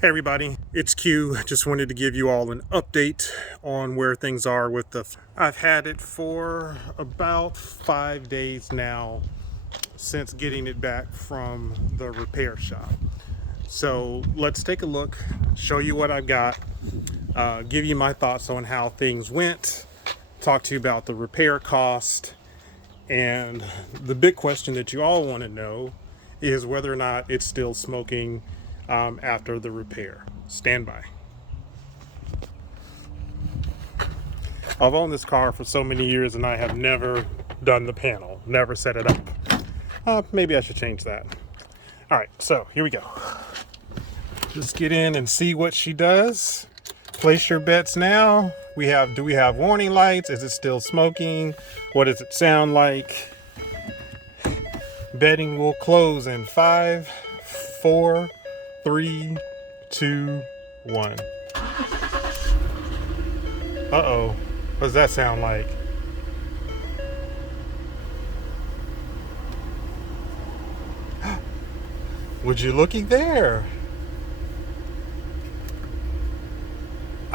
Hey everybody, it's Q. Just wanted to give you all an update on where things are with the... I've had it for about 5 days now since getting it back from the repair shop. So let's take a look, show you what I've got, give you my thoughts on how things went, talk to you about the repair cost, and the big question that you all want to know is whether or not it's still smoking after the repair. Stand by. I've owned this car for so many years and I have never done the panel, never set it up. Maybe I should change that. All right, so here we go. Just get in and see what she does. Place your bets now. Do we have warning lights? Is it still smoking? What does it sound like? Betting will close in 5, 4, 3, 2, 1. Uh-oh. What does that sound like? Would you looky there?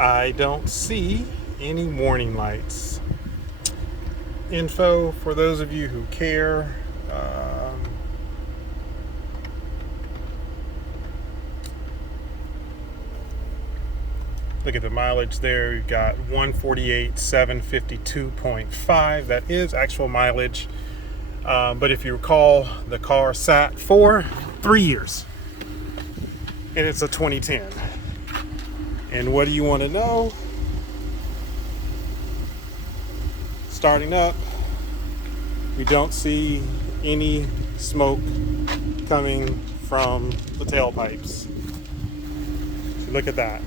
I don't see any warning lights. Info for those of you who care. Look at the mileage there. You've got 148,752.5. That is actual mileage. But if you recall, the car sat for 3 years. And it's a 2010. And what do you want to know? Starting up, we don't see any smoke coming from the tailpipes. So look at that.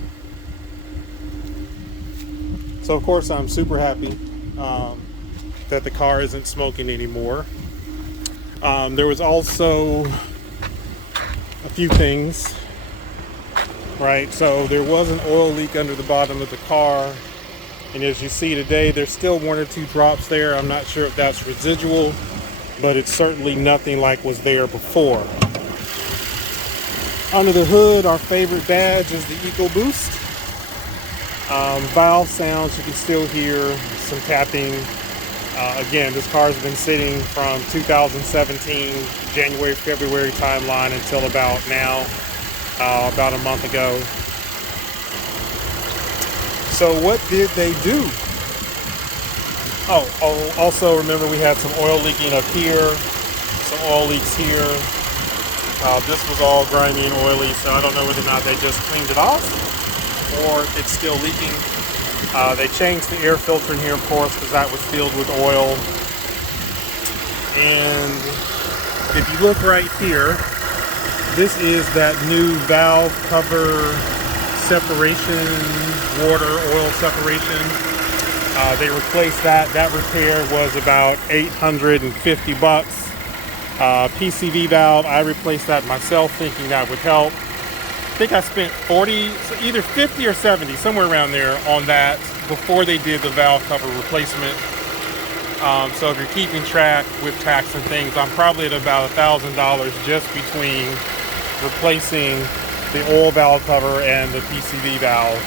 So of course I'm super happy that the car isn't smoking anymore. There was also a few things, right? So there was an oil leak under the bottom of the car. And as you see today, there's still 1 or 2 drops there. I'm not sure if that's residual, but it's certainly nothing like was there before. Under the hood, our favorite badge is the EcoBoost. Valve sounds, you can still hear some tapping. Again, this car's been sitting from 2017, January, February timeline until about now, about a month ago. So what did they do? Oh, also remember we had some oil leaking up here, some oil leaks here. This was all grimy and oily, so I don't know whether or not they just cleaned it off or if it's still leaking. They changed the air filter in here, of course, because that was filled with oil. And if you look right here, this is that new valve cover separation, water oil separation. They replaced that. That repair was about $850. PCV valve, I replaced that myself thinking that would help. I think I spent 40, either 50 or 70, somewhere around there on that before they did the valve cover replacement. So if you're keeping track with tax and things, I'm probably at about $1,000 just between replacing the oil valve cover and the PCV valve.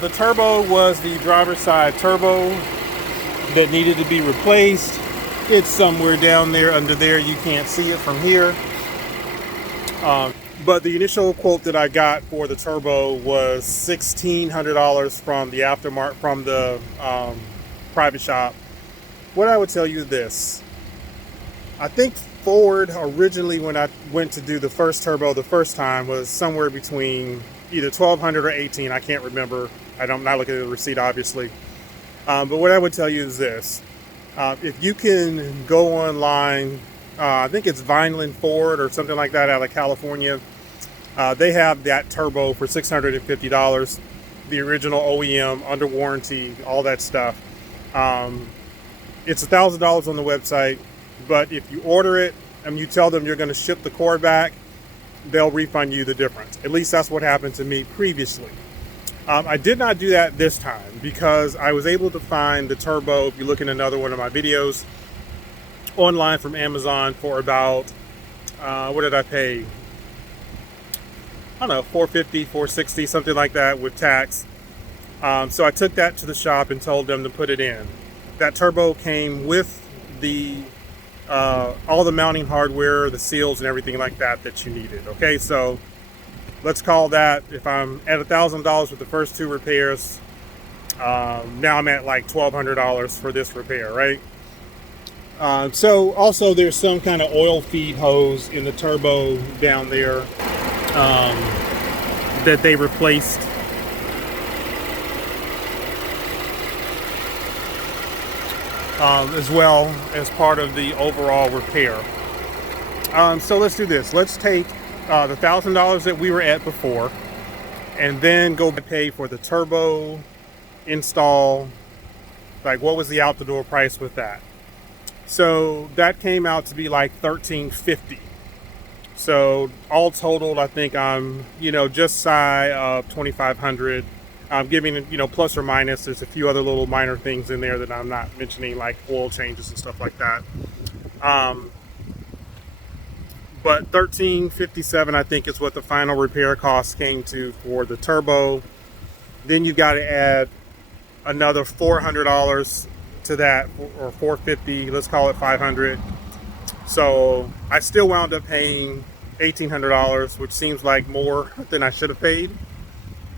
The turbo was the driver's side turbo that needed to be replaced. It's somewhere down there under there. You can't see it from here. But the initial quote that I got for the turbo was $1,600 from the aftermarket, from the private shop. What I would tell you is this. I think Ford originally, when I went to do the first turbo the first time, was somewhere between either $1,200 or $1,800. I can't remember. I'm not looking at the receipt, obviously. But what I would tell you is this. If you can go online, I think it's Vineland Ford or something like that out of California. They have that turbo for $650. The original OEM, under warranty, all that stuff. It's $1,000 on the website. But if you order it and you tell them you're going to ship the cord back, they'll refund you the difference. At least that's what happened to me previously. I did not do that this time because I was able to find the turbo, if you look in another one of my videos, online from Amazon for about, what did I pay? I don't know, 450, 460, something like that with tax. So I took that to the shop and told them to put it in. That turbo came with the all the mounting hardware, the seals and everything like that that you needed. Okay, so let's call that, if I'm at $1,000 with the first two repairs, now I'm at like $1,200 for this repair, right? So also there's some kind of oil feed hose in the turbo down there that they replaced. As well as part of the overall repair. So let's do this. Let's take the $1,000 that we were at before and then go pay for the turbo install. Like, what was the out the door price with that? So that came out to be like $1,350. So all totaled, I think I'm, just shy of $2,500. I'm giving, plus or minus. There's a few other little minor things in there that I'm not mentioning, like oil changes and stuff like that. But $1,357, I think, is what the final repair cost came to for the turbo. Then you got to add another $400 to that, or $450. Let's call it $500. So I still wound up paying $1,800, which seems like more than I should have paid.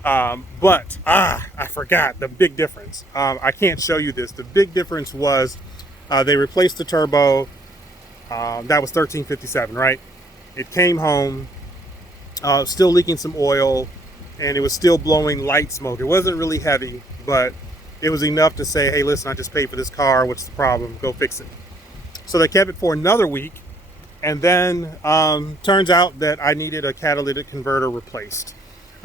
But I forgot the big difference. I can't show you this. The big difference was they replaced the turbo. That was $1,357, right? It came home, still leaking some oil, and it was still blowing light smoke. It wasn't really heavy, but it was enough to say, hey, listen, I just paid for this car. What's the problem? Go fix it. So they kept it for another week. And then turns out that I needed a catalytic converter replaced.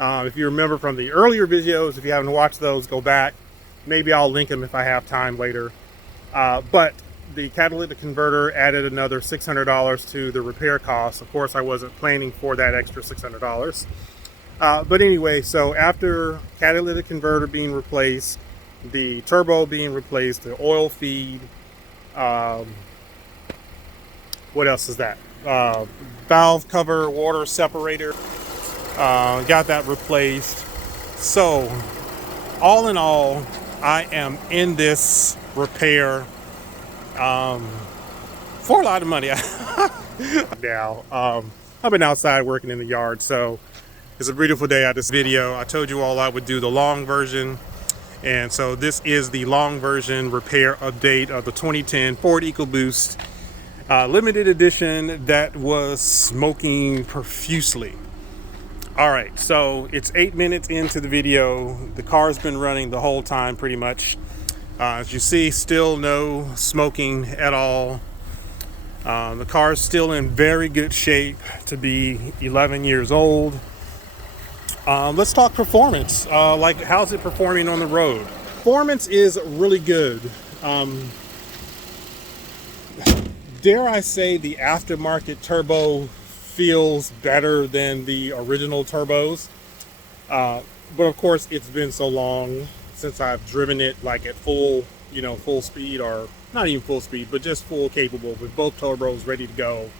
If you remember from the earlier videos, if you haven't watched those, go back. Maybe I'll link them if I have time later. But the catalytic converter added another $600 to the repair cost. Of course, I wasn't planning for that extra $600. But anyway, so after catalytic converter being replaced, the turbo being replaced, the oil feed, what else is that? Valve cover, water separator. Got that replaced. So all in all, I am in this repair for a lot of money. Now I've been outside working in the yard, so it's a beautiful day at this video. I told you all I would do the long version, and so this is the long version repair update of the 2010 Ford EcoBoost limited edition that was smoking profusely. All right, so it's 8 minutes into the video. The car's been running the whole time pretty much. As you see, still no smoking at all. The car's still in very good shape to be 11 years old. Let's talk performance. Like, how's it performing on the road? Performance is really good. Dare I say the aftermarket turbo feels better than the original turbos. But of course, it's been so long since I've driven it like at full speed, or not even full speed, but just full capable with both turbos ready to go,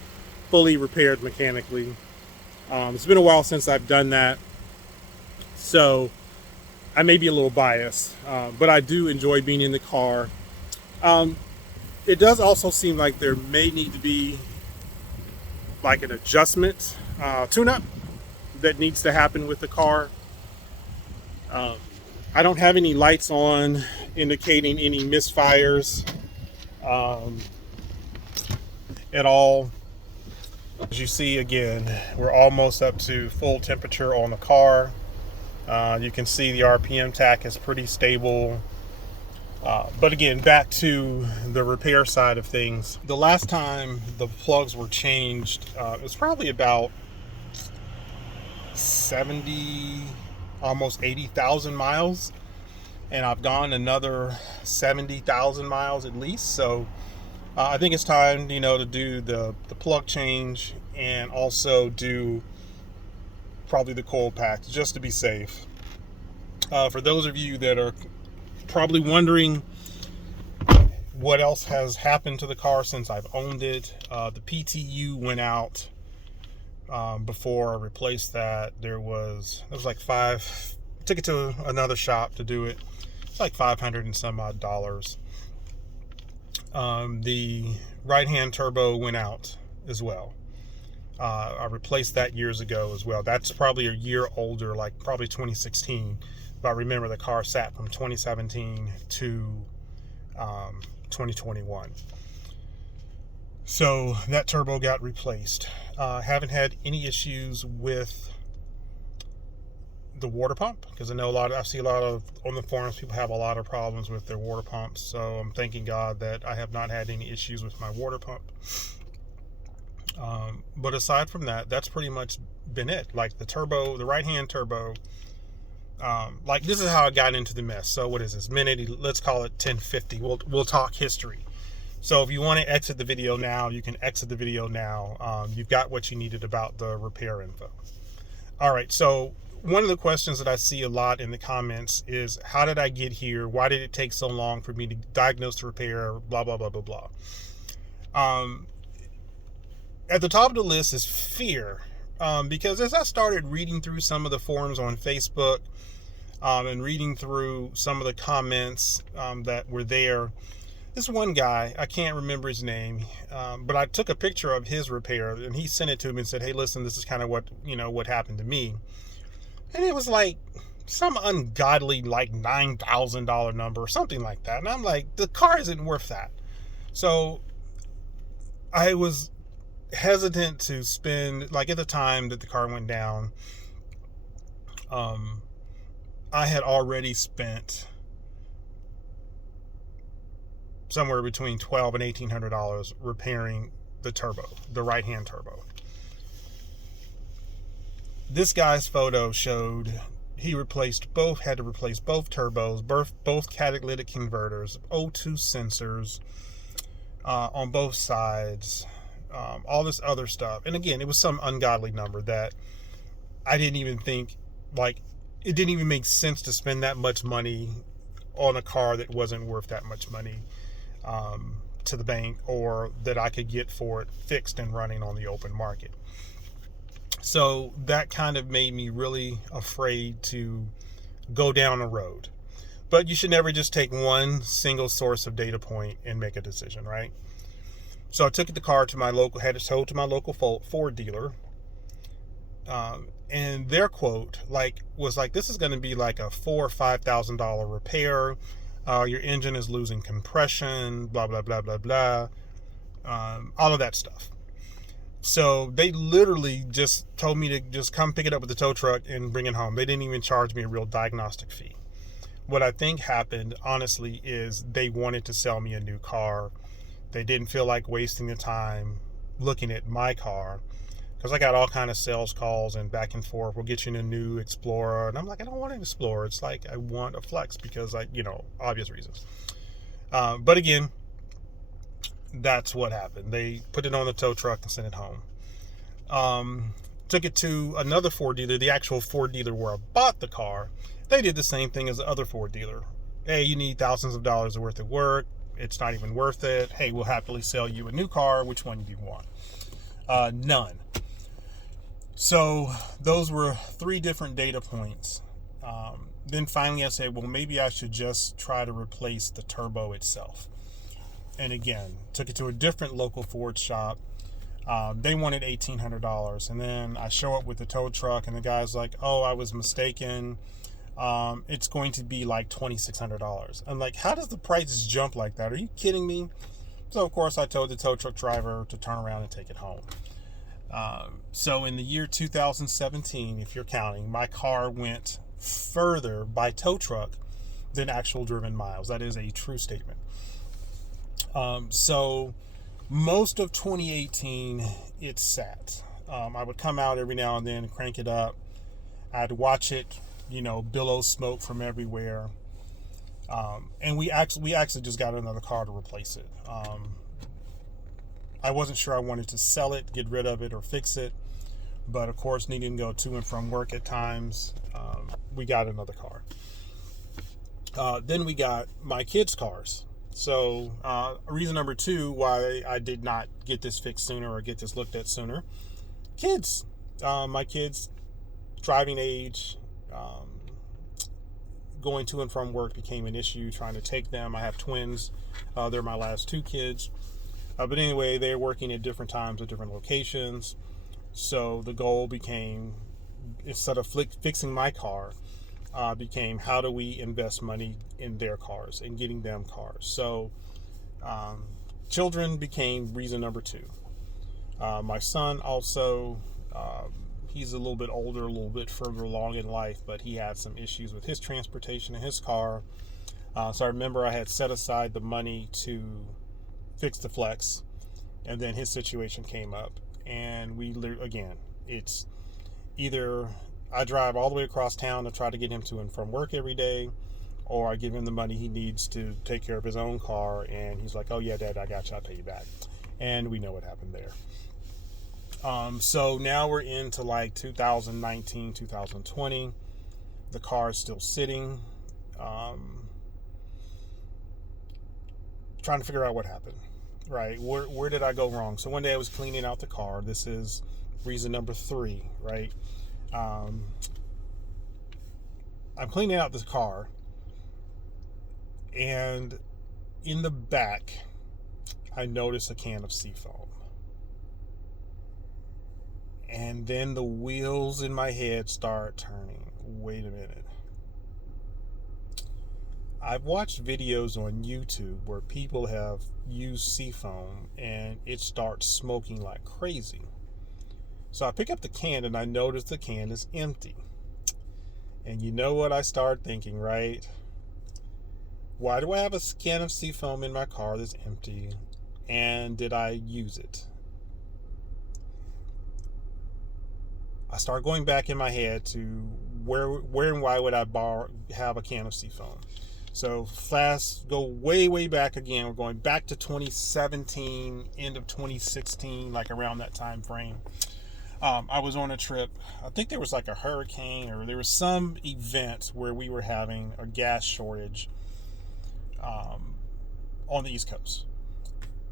fully repaired mechanically. It's been a while since I've done that, so I may be a little biased, but I do enjoy being in the car. It does also seem like there may need to be like an adjustment, tune-up that needs to happen with the car. I don't have any lights on indicating any misfires at all. As you see, again, we're almost up to full temperature on the car. You can see the RPM tach is pretty stable. But again, back to the repair side of things. The last time the plugs were changed, it was probably about 70, almost 80,000 miles. And I've gone another 70,000 miles at least. So I think it's time, to do the plug change and also do probably the coil pack just to be safe. For those of you that are probably wondering what else has happened to the car since I've owned it, the PTU went out Before I replaced that, there was like five. Took it to another shop to do it. It's like 500 and some odd dollars. The right hand turbo went out as well. I replaced that years ago as well. That's probably a year older, like probably 2016. But remember, the car sat from 2017 to 2021. So that turbo got replaced. Haven't had any issues with the water pump, because I see a lot of on the forums, people have a lot of problems with their water pumps. So I'm thanking God that I have not had any issues with my water pump. But aside from that, that's pretty much been it. Like the right hand turbo, like this is how I got into the mess. So what is this minute? Let's call it 1050. We'll talk history. So if you want to exit the video now, you can exit the video now. You've got what you needed about the repair info. All right. So one of the questions that I see a lot in the comments is, how did I get here? Why did it take so long for me to diagnose the repair? Blah, blah, blah, blah, blah. At the top of the list is fear. Because as I started reading through some of the forums on Facebook, and reading through some of the comments that were there, this one guy, I can't remember his name, but I took a picture of his repair and he sent it to me and said, hey, listen, this is kind of what happened to me. And it was like some ungodly, like $9,000 number or something like that. And I'm like, the car isn't worth that. So I was hesitant to spend, like at the time that the car went down, I had already spent somewhere between $1,200 and $1,800 repairing the turbo, the right hand turbo. This guy's photo showed he had to replace both turbos, both catalytic converters, O2 sensors on both sides, all this other stuff. And again, it was some ungodly number that I didn't even think, like, it didn't even make sense to spend that much money on a car that wasn't worth that much money to the bank, or that I could get for it fixed and running on the open market. So that kind of made me really afraid to go down a road. But you should never just take one single source of data point and make a decision, right? So I took the car to had it towed to my local Ford dealer. And their quote was like, this is going to be like a $4,000 or $5,000 repair. Your engine is losing compression, blah, blah, blah, blah, blah. All of that stuff. So they literally just told me to just come pick it up with the tow truck and bring it home. They didn't even charge me a real diagnostic fee. What I think happened, honestly, is they wanted to sell me a new car. They didn't feel like wasting the time looking at my car, because I got all kind of sales calls and back and forth. We'll get you in a new Explorer. And I'm like, I don't want an Explorer. It's like, I want a Flex, because obvious reasons. But again, that's what happened. They put it on the tow truck and sent it home. Took it to another Ford dealer, the actual Ford dealer where I bought the car. They did the same thing as the other Ford dealer. Hey, you need thousands of dollars worth of work. It's not even worth it. Hey, we'll happily sell you a new car. Which one do you want? None. So those were 3 different data points. Then finally I said, well, maybe I should just try to replace the turbo itself. And again, took it to a different local Ford shop. They wanted $1,800. And then I show up with the tow truck and the guy's like, oh, I was mistaken. It's going to be like $2,600. I'm like, how does the prices jump like that? Are you kidding me? So of course I told the tow truck driver to turn around and take it home. So in the year 2017, if you're counting, my car went further by tow truck than actual driven miles. That is a true statement. So most of 2018, it sat. I would come out every now and then and crank it up. I'd watch it, billow smoke from everywhere. And we actually just got another car to replace it. I wasn't sure I wanted to sell it, get rid of it, or fix it. But of course, needing to go to and from work at times, we got another car. Then we got my kids' cars. So reason number 2 why I did not get this fixed sooner or get this looked at sooner. Kids. My kids' driving age, going to and from work became an issue, trying to take them. I have twins. They're my last two kids. But anyway, they're working at different times at different locations. So the goal became, instead of fixing my car, became how do we invest money in their cars and getting them cars. So children became reason number two. My son also, he's a little bit older, a little bit further along in life, but he had some issues with his transportation and his car. So I remember I had set aside the money to fix the Flex, and then his situation came up, and again, it's either I drive all the way across town to try to get him to and from work every day, or I give him the money he needs to take care of his own car, and he's like, oh yeah, Dad, I got you, I'll pay you back. And we know what happened there. So now we're into like 2019, 2020. The car is still sitting. Trying to figure out what happened, right? Where did I go wrong? So one day I was cleaning out the car. This is reason number three, right? I'm cleaning out this car, and in the back, I notice a can of Seafoam. And then the wheels in my head start turning. Wait a minute. I've watched videos on YouTube where people have used Seafoam and it starts smoking like crazy. So I pick up the can and I notice the can is empty. And you know what I start thinking, right? Why do I have a can of Seafoam in my car that's empty? And did I use it? I start going back in my head to where and why would I have a can of Seafoam? So fast, go way back again. We're going back to 2017, end of 2016, like around that time frame. I was on a trip. I think there was like a hurricane, or there was some event where we were having a gas shortage on the East Coast.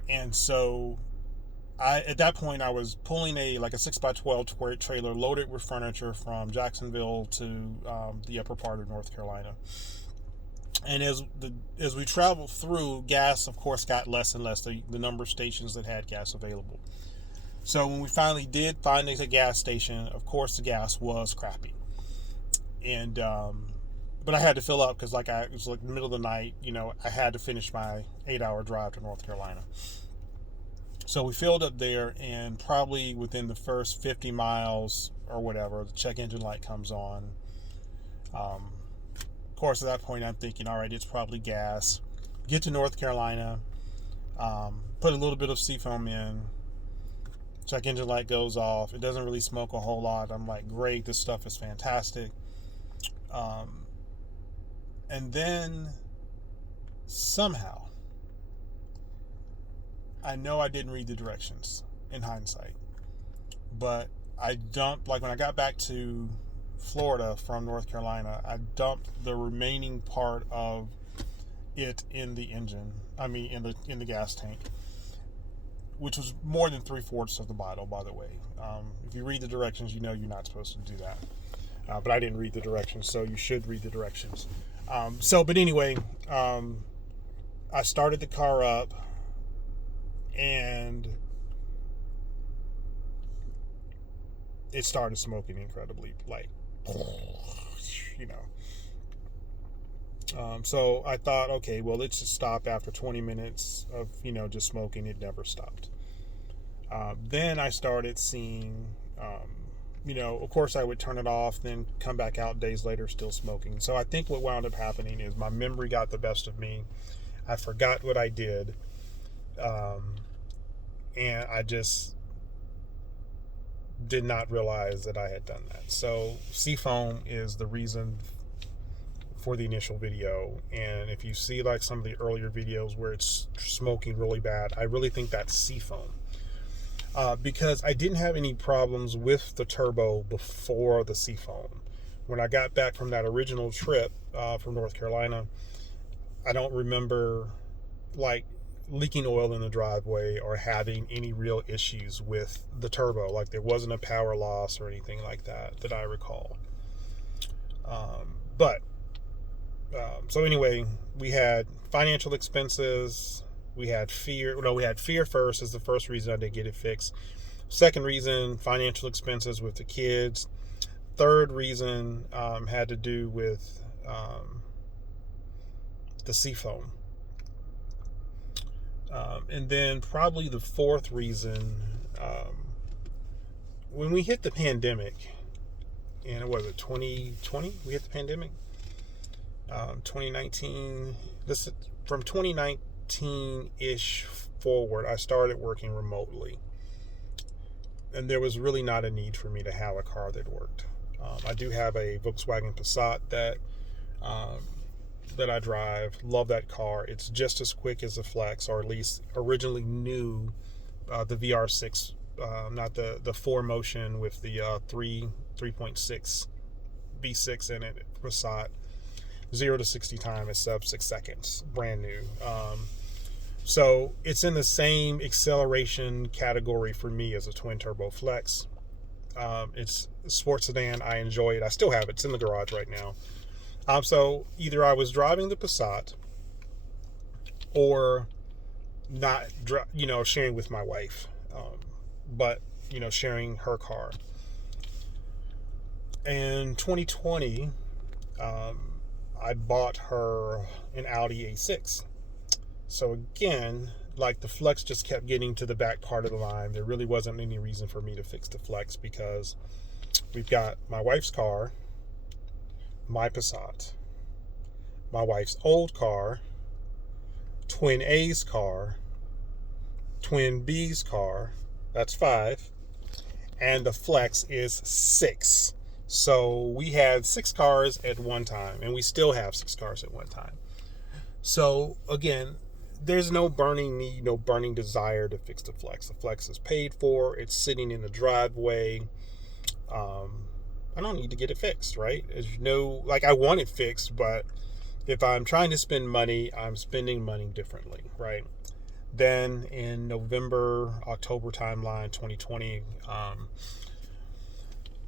And so at that point I was pulling a 6x12 trailer loaded with furniture from Jacksonville to the upper part of North Carolina. And as we traveled through, gas, of course, got less and less, the number of stations that had gas available. So when we finally did find a gas station, of course, the gas was crappy. And but I had to fill up because it was like the middle of the night. I had to finish my 8-hour drive to North Carolina. So we filled up there, and probably within the first 50 miles or whatever, the check engine light comes on. Of course, at that point, I'm thinking, all right, it's probably gas. Get to North Carolina, put a little bit of Seafoam in. Check engine light goes off. It doesn't really smoke a whole lot. I'm like, great, this stuff is fantastic. And then somehow, I know I didn't read the directions in hindsight, but I dumped, when I got back to Florida from North Carolina, I dumped the remaining part of it in the engine. In the gas tank, which was more than 3/4 of the bottle, by the way. If you read the directions, you're not supposed to do that. But I didn't read the directions, so you should read the directions. But anyway, I started the car up, and it started smoking incredibly, so I thought, okay, well, let's just stop after 20 minutes of, just smoking. It never stopped. Then I started seeing, of course I would turn it off, then come back out days later, still smoking. So I think what wound up happening is my memory got the best of me. I forgot what I did. And I just did not realize that I had done that. So Seafoam is the reason for the initial video. And if you see some of the earlier videos where it's smoking really bad, I really think that's Seafoam. Because I didn't have any problems with the turbo before the Seafoam. When I got back from that original trip from North Carolina, I don't remember leaking oil in the driveway or having any real issues with the turbo. Like there wasn't a power loss or anything like that I recall. So anyway, we had financial expenses. We had fear. No, we had fear first is the first reason I didn't get it fixed. Second reason, financial expenses with the kids. Third reason had to do with the seafoam. And then probably the fourth reason, when we hit the pandemic, and what was it, 2020? We hit the pandemic. 2019. This from 2019-ish forward, I started working remotely, and there was really not a need for me to have a car that worked. I do have a Volkswagen Passat that I drive. Love that car. It's just as quick as the Flex, or at least originally knew the VR6, not the 4Motion with the 3.6 V6 in it. Passat 0 to 60 time is sub 6 seconds, brand new. So it's in the same acceleration category for me as a twin turbo Flex. It's a sports sedan. I enjoy it. I still have it. It's in the garage right now. So either I was driving the Passat or not, sharing with my wife, but sharing her car. In 2020, I bought her an Audi A6. So again, like the Flex just kept getting to the back part of the line. There really wasn't any reason for me to fix the Flex because we've got my wife's car, my Passat, my wife's old car, twin A's car, twin B's car, that's 5, and the Flex is 6. So we had 6 cars at one time, and we still have 6 cars at one time. So again, there's no burning need, no burning desire to fix the Flex. The Flex is paid for. It's sitting in the driveway. I don't need to get it fixed, right? As you know, like I want it fixed, but if I'm trying to spend money, I'm spending money differently, right? Then in November, October timeline, 2020,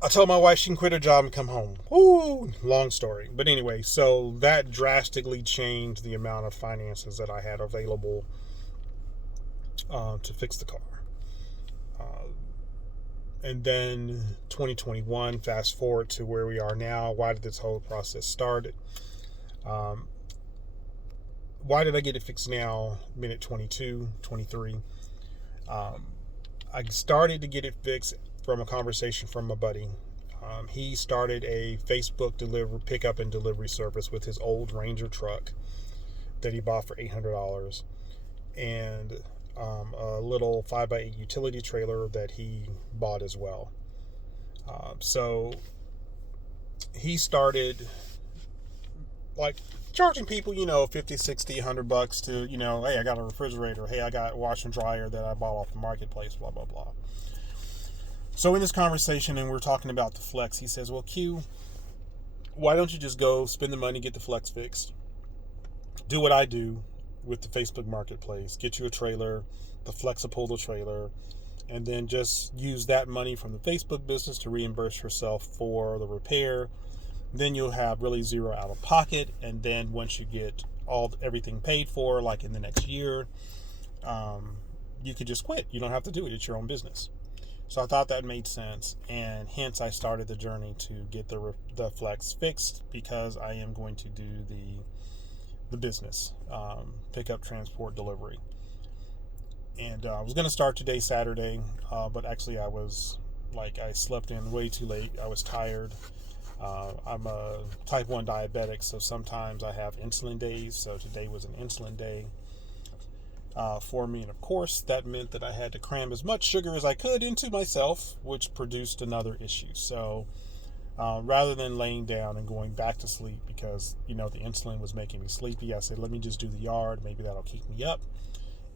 I told my wife she can quit her job and come home. Woo! Long story. But anyway, so that drastically changed the amount of finances that I had available to fix the car. And then 2021, fast forward to where we are now. Why did this whole process start? Why did I get it fixed now, minute 22, 23? I started to get it fixed from a conversation from a buddy. He started a Facebook pickup and delivery service with his old Ranger truck that he bought for $800, and a little 5x8 utility trailer that he bought as well. So he started like charging people, $50, $60, $100 to, hey, I got a refrigerator. Hey, I got a washer and dryer that I bought off the marketplace, blah, blah, blah. So in this conversation, and we're talking about the Flex, he says, well, Q, why don't you just go spend the money, get the Flex fixed, do what I do with the Facebook marketplace, get you a trailer, the Flex will pull the trailer, and then just use that money from the Facebook business to reimburse yourself for the repair. Then you'll have really zero out of pocket. And then once you get everything paid for, like in the next year, you could just quit. You don't have to do it. It's your own business. So I thought that made sense, and hence I started the journey to get the Flex fixed, because I am going to do the business, pickup, transport, delivery. And I was going to start today, Saturday, but actually I slept in way too late. I was tired. I'm a type 1 diabetic, so sometimes I have insulin days. So today was an insulin day for me. And of course, that meant that I had to cram as much sugar as I could into myself, which produced another issue. So rather than laying down and going back to sleep because, the insulin was making me sleepy, I said, let me just do the yard. Maybe that'll keep me up.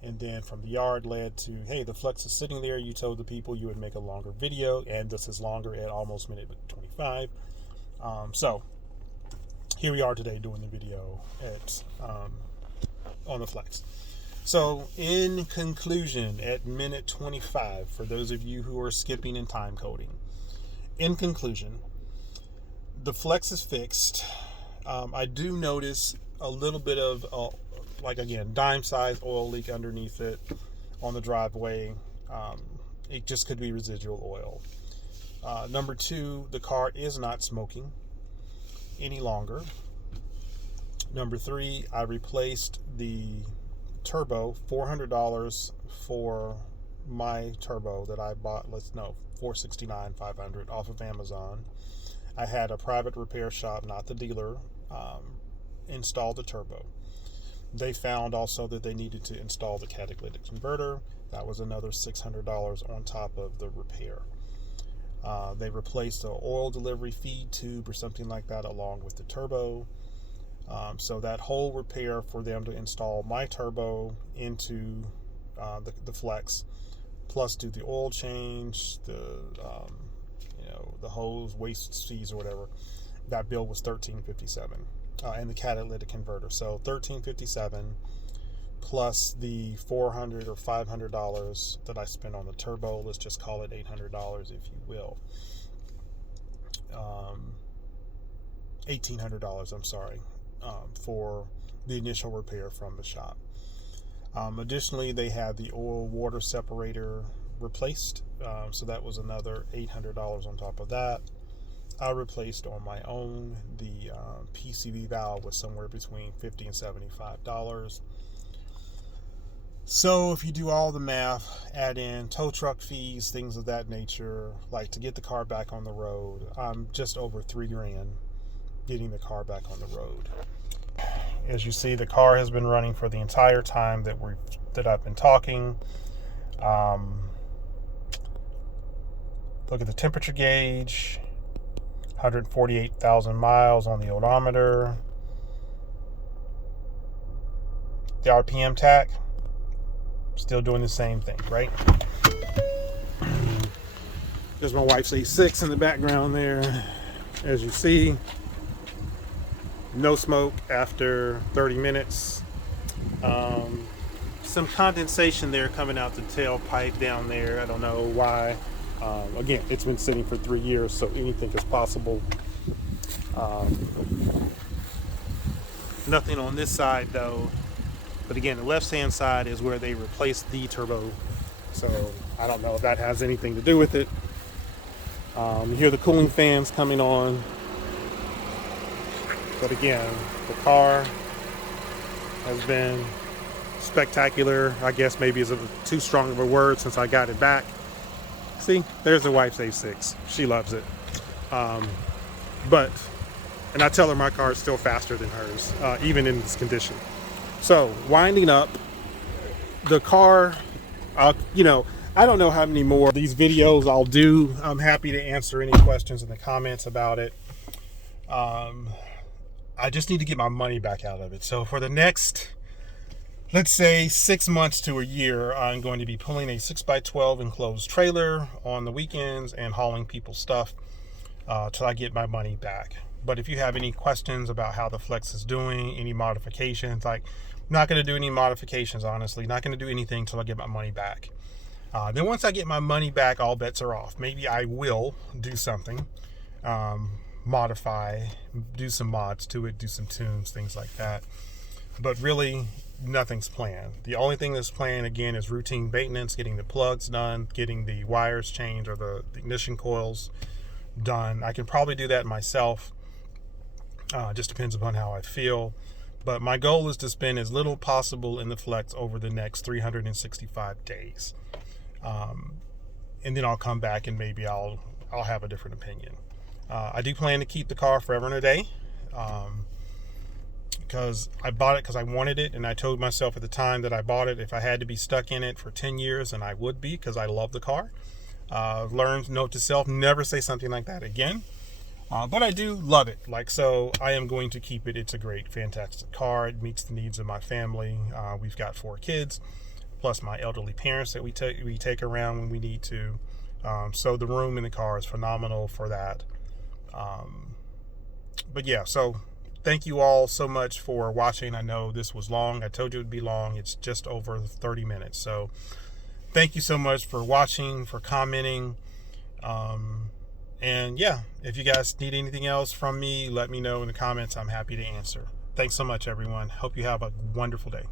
And then from the yard led to, hey, the Flex is sitting there. You told the people you would make a longer video, and this is longer at almost minute 25. So here we are today doing the video on the Flex. So in conclusion, at minute 25, for those of you who are skipping and time coding, in conclusion, the Flex is fixed. I do notice a little bit of, like again, dime size oil leak underneath it on the driveway. It just could be residual oil. Number two, the car is not smoking any longer. Number three, I replaced the turbo, $400 for my turbo that I bought, $469, $500 off of Amazon. I had a private repair shop, not the dealer, install the turbo. They found also that they needed to install the catalytic converter. That was another $600 on top of the repair. They replaced the oil delivery feed tube or something like that along with the turbo. So that whole repair for them to install my turbo into the Flex, plus do the oil change, the hose, waste fees or whatever, that bill was $1,357, and the catalytic converter. So $1,357 plus the $400 or $500 that I spent on the turbo. Let's just call it $800, if you will. $1,800, I'm sorry, for the initial repair from the shop. Additionally, they had the oil water separator replaced, so that was another $800 on top of that. I replaced on my own. The PCV valve was somewhere between $50 and $75. So if you do all the math, add in tow truck fees, things of that nature, like to get the car back on the road, I'm just over $3,000 getting the car back on the road. As you see, the car has been running for the entire time that I've been talking. Look at the temperature gauge, 148,000 miles on the odometer. The RPM tach, still doing the same thing, right? There's my wife's A6 in the background there. As you see, no smoke after 30 minutes. Some condensation there coming out the tailpipe down there. I don't know why. Again, it's been sitting for 3 years, so anything is possible. Nothing on this side though. But again, the left-hand side is where they replaced the turbo. So I don't know if that has anything to do with it. You hear the cooling fans coming on. But again, the car has been spectacular. I guess maybe is too strong of a word since I got it back. See, there's the wife's A6. She loves it. And I tell her my car is still faster than hers, even in this condition. So, winding up, the car, I don't know how many more of these videos I'll do. I'm happy to answer any questions in the comments about it. I just need to get my money back out of it. So for the next, let's say 6 months to a year, I'm going to be pulling a 6x12 enclosed trailer on the weekends and hauling people's stuff till I get my money back. But if you have any questions about how the Flex is doing, any modifications, I'm not going to do any modifications, honestly. Not going to do anything till I get my money back. Then once I get my money back, all bets are off. Maybe I will do something, modify, do some mods to it, do some tunes, things like that. But really, nothing's planned. The only thing that's planned, again, is routine maintenance, getting the plugs done, getting the wires changed or the ignition coils done. I can probably do that myself. Just depends upon how I feel. But my goal is to spend as little possible in the Flex over the next 365 days. And then I'll come back and maybe I'll have a different opinion. I do plan to keep the car forever and a day. Because I bought it because I wanted it, and I told myself at the time that I bought it, if I had to be stuck in it for 10 years, then I would be, because I love the car. Learned, note to self, never say something like that again. But I do love it. So I am going to keep it. It's a great, fantastic car. It meets the needs of my family. We've got 4 kids, plus my elderly parents that we take around when we need to. So the room in the car is phenomenal for that. But yeah, so thank you all so much for watching. I know this was long. I told you it would be long. It's just over 30 minutes. So thank you so much for watching, for commenting. And yeah, if you guys need anything else from me, let me know in the comments. I'm happy to answer. Thanks so much, everyone. Hope you have a wonderful day.